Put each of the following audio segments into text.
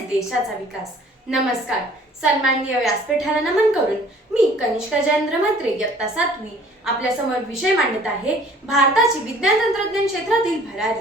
देशाचा विकास. नमस्कार. सन्माननीय व्यासपीठाला नमन करून मी कनिष्का जयेंद्र म्हात्रे इयत्ता सातवी. आपल्यासमोर विषय मांडत आहे भारताची विज्ञान तंत्रज्ञान क्षेत्रातील भरारी.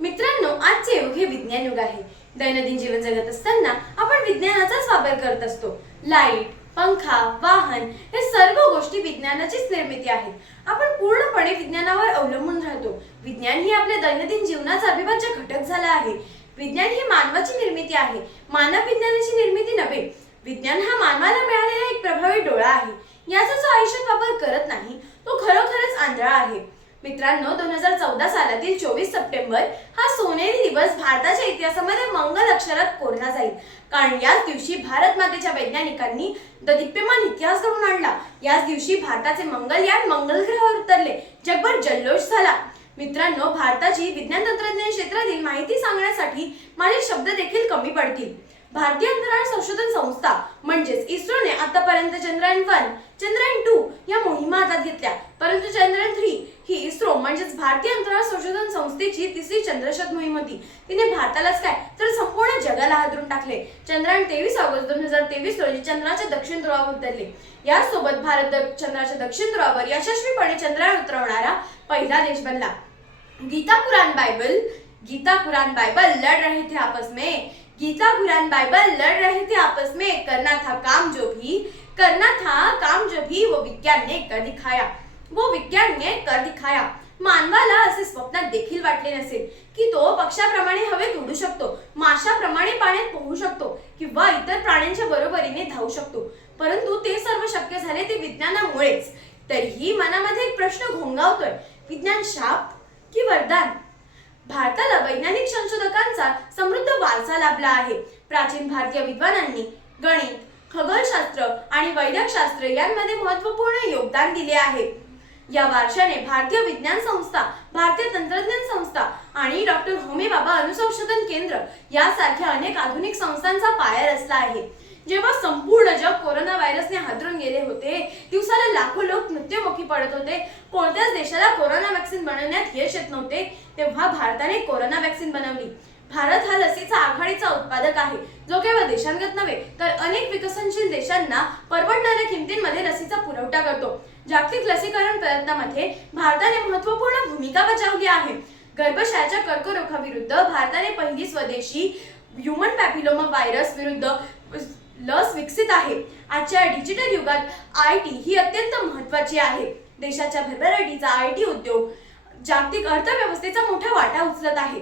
मित्रांनो आजचे युग हे विज्ञान युग आहे. दैनंदिन जीवन जगत असताना आपण विज्ञानाचाच वापर करत असतो. लाइट पंखा वाहन हे सर्व गोष्टी विज्ञानाचीच निर्मिती आहेत. आपण पूर्णपणे विज्ञानावर अवलंबून राहतो. विज्ञान ही आपल्या दैनंदिन जीवनाचा अविभाज्य घटक झाला आहे. विज्ञान ही मानवाची निर्मिती आहे. मानव विज्ञानाची निर्मिती नव्हे. विज्ञान हा मानवाला मिळालेला एक प्रभावी डोळा आहे. याचा जो आयुष्यात वापर करत नाही तो खरोखरच आंधळा आहे. मित्रांनो दोन हजार चौदा सालातील चोवीस सप्टेंबर हा सोनेरी दिवस भारताच्या इतिहासामध्ये मंगल अक्षरात कोरला जाईल. कारण याच दिवशी भारत मातेच्या वैज्ञानिकांनी द इतिहास घडून आणला. याच दिवशी भारताचे मंगलयान मंगल ग्रहावर उतरले. जगभर जल्लोष झाला. मित्रांनो भारताची विज्ञान तंत्रज्ञान क्षेत्रातील माहिती सांगण्यासाठी माझे शब्द देखील कमी पडतील. भारतीय अंतराळ संशोधन संस्था म्हणजेच इस्रो आतापर्यंत चंद्रयान वन चंद्रयान टू या मोहिमा हातात घेतल्या. परंतु चंद्रयान थ्री ही इस्रो म्हणजेच भारतीय अंतराळ संशोधन संस्थेची तिसरी चंद्रशत मोहीम होती. तिने भारतालाच काय तर संपूर्ण जगाला हादरून टाकले. चंद्रयान तेवीस ऑगस्ट दोन हजार तेवीस रोजी चंद्राच्या दक्षिण ध्रुवावर उतरले. यासोबत भारत चंद्राच्या दक्षिण ध्रुवावर यशस्वीपणे चंद्रयान उतरवणारा पहिला देश बनला. गीता पुराण बायबल गीता पुराण बाइबल लड़ रहे थे आपस में. गीता कुरान बाइबल लड़ रहे थे आपस में करना था काम जो भी करना था काम जो भी वो विज्ञान ने कर दिखाया। वो विज्ञान ने कर दिखाया। मानवाला असे स्वप्नात देखील वाटले नसेल की तो पक्षाप्रमाणे हवेत उडू शकतो माशाप्रमाणे पाण्यात पोहू शकतो किंवा इतर प्राण्यांच्या बरोबरीने धावू शकतो. परंतु ते सर्व शक्य झाले ते विज्ञानामुळेच. तरीही मनामध्ये एक प्रश्न घोंगावतोय. विज्ञान शाप की वरदान? भारताला वैज्ञानिक संशोधकांचा समृद्ध वारसा लाभला आहे. प्राचीन भारतीय विद्वानांनी गणित खगोलशास्त्र आणि वैद्यकशास्त्र यांमध्ये महत्त्वपूर्ण योगदान दिले आहे. या वारशाने भारतीय विज्ञान संस्था भारतीय तंत्रज्ञान संस्था आणि डॉक्टर होमी बाबा अणुसंशोधन केंद्र यासारख्या अनेक आधुनिक संस्थांचा पाया रचला आहे. जेव्हा संपूर्ण जग कोरोना व्हायरसने हादरून गेले होते दिवसाला लाखो लोक मृत्युमुखी पडत होते. कोणत्याच देशाला कोरोना व्हॅक्सिन बनवण्यात यश येत नव्हते तेव्हा भारताने कोरोना व्हॅक्सिन बनवली. भारत हा लसीचा आघाडीचा उत्पादक आहे. जो केवळ देशांगत नव्हे तर अनेक विकसनशील देशांना परवडणाऱ्या किमतींमध्ये लसीचा पुरवठा करतो. जागतिक लसीकरण प्रयत्नामध्ये भारताने महत्त्वपूर्ण भूमिका बजावली आहे. गर्भाशयाच्या कर्करोगाविरुद्ध भारताने पहिली स्वदेशी ह्युमन पॅपिलोमा व्हायरस विरुद्ध लस विकसित आहे. आजच्या डिजिटल युगात आय टी ही अत्यंत महत्वाची आहे. देशाच्या भरभराटीचा आय टी उद्योग जागतिक अर्थव्यवस्थेचा मोठा वाटा उचलत आहे.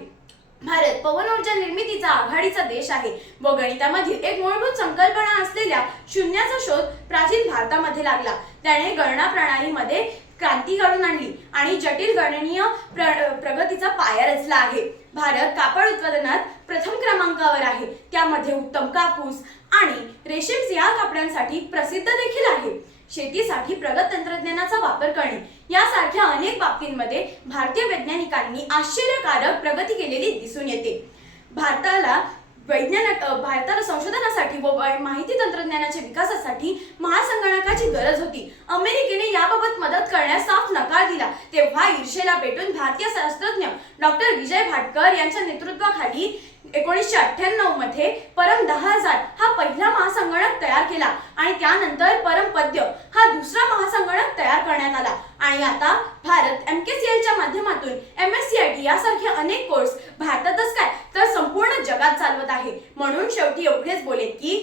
भारत पवन ऊर्जा निर्मितीचा आघाडीचा देश आहे व गणितामधील एक मूलभूत संकल्पना असलेल्या शून्याचा शोध प्राचीन भारतामध्ये लागला. त्याने गणना प्रणालीमध्ये क्रांती घडून आणली आणि जटिल गणनीय प्र- प्रगतीचा पाया रचला आहे. भारत कापड उत्पादनात प्रथम क्रमांकावर आहे. त्यामध्ये उत्तम कापूस आणि रेशीम्स या कपड्यांसाठी प्रसिद्ध देखील आहे. शेतीसाठी प्रगत तंत्रज्ञानाचा वापर करणे यासारख्या अनेक बाबतींमध्ये भारतीय वैज्ञानिकांनी आश्चर्यकारक प्रगती केलेली दिसून येते. भारताला वैज्ञानिक भारताला संशोधनासाठी व माहिती तंत्रज्ञानाच्या विकासासाठी महासंगणकाची गरज होती. अमेरिकेने याबाबत मदत करण्यास साफ नकार दिला. तेव्हा ईर्षेला पेटून भारतीय शास्त्रज्ञ डॉक्टर विजय भाटकर यांच्या नेतृत्वाखाली एकोणीसशे अठ्ठ्याण्णवमध्ये परम दहा हजार हा पहिला महासंगणक तयार केला आणि त्यानंतर परम पद्य हा दुसरा महासंगणक तयार करण्यात आला. आणि आता भारत एम के सी एलच्या माध्यमातून M S C I T यासारखे अनेक कोर्स भारतातच काय तर संपूर्ण जगात चालवत आहे म्हणून शेवटी एवढेच बोलेत की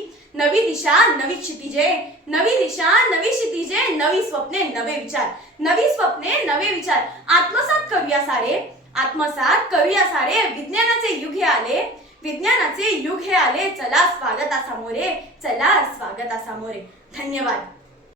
नवी दिशा नवी क्षितिजे. नवी दिशा नवी क्षितिजे नवी स्वप्ने नवे विचार. नवी स्वप्ने नवे विचार. आत्मसात करूया सारे. आत्मसात करूया सारे. विज्ञानाचे युग हे आले. विज्ञानाचे युग हे आले. चला स्वागता मोरे चला स्वागता मोरे धन्यवाद.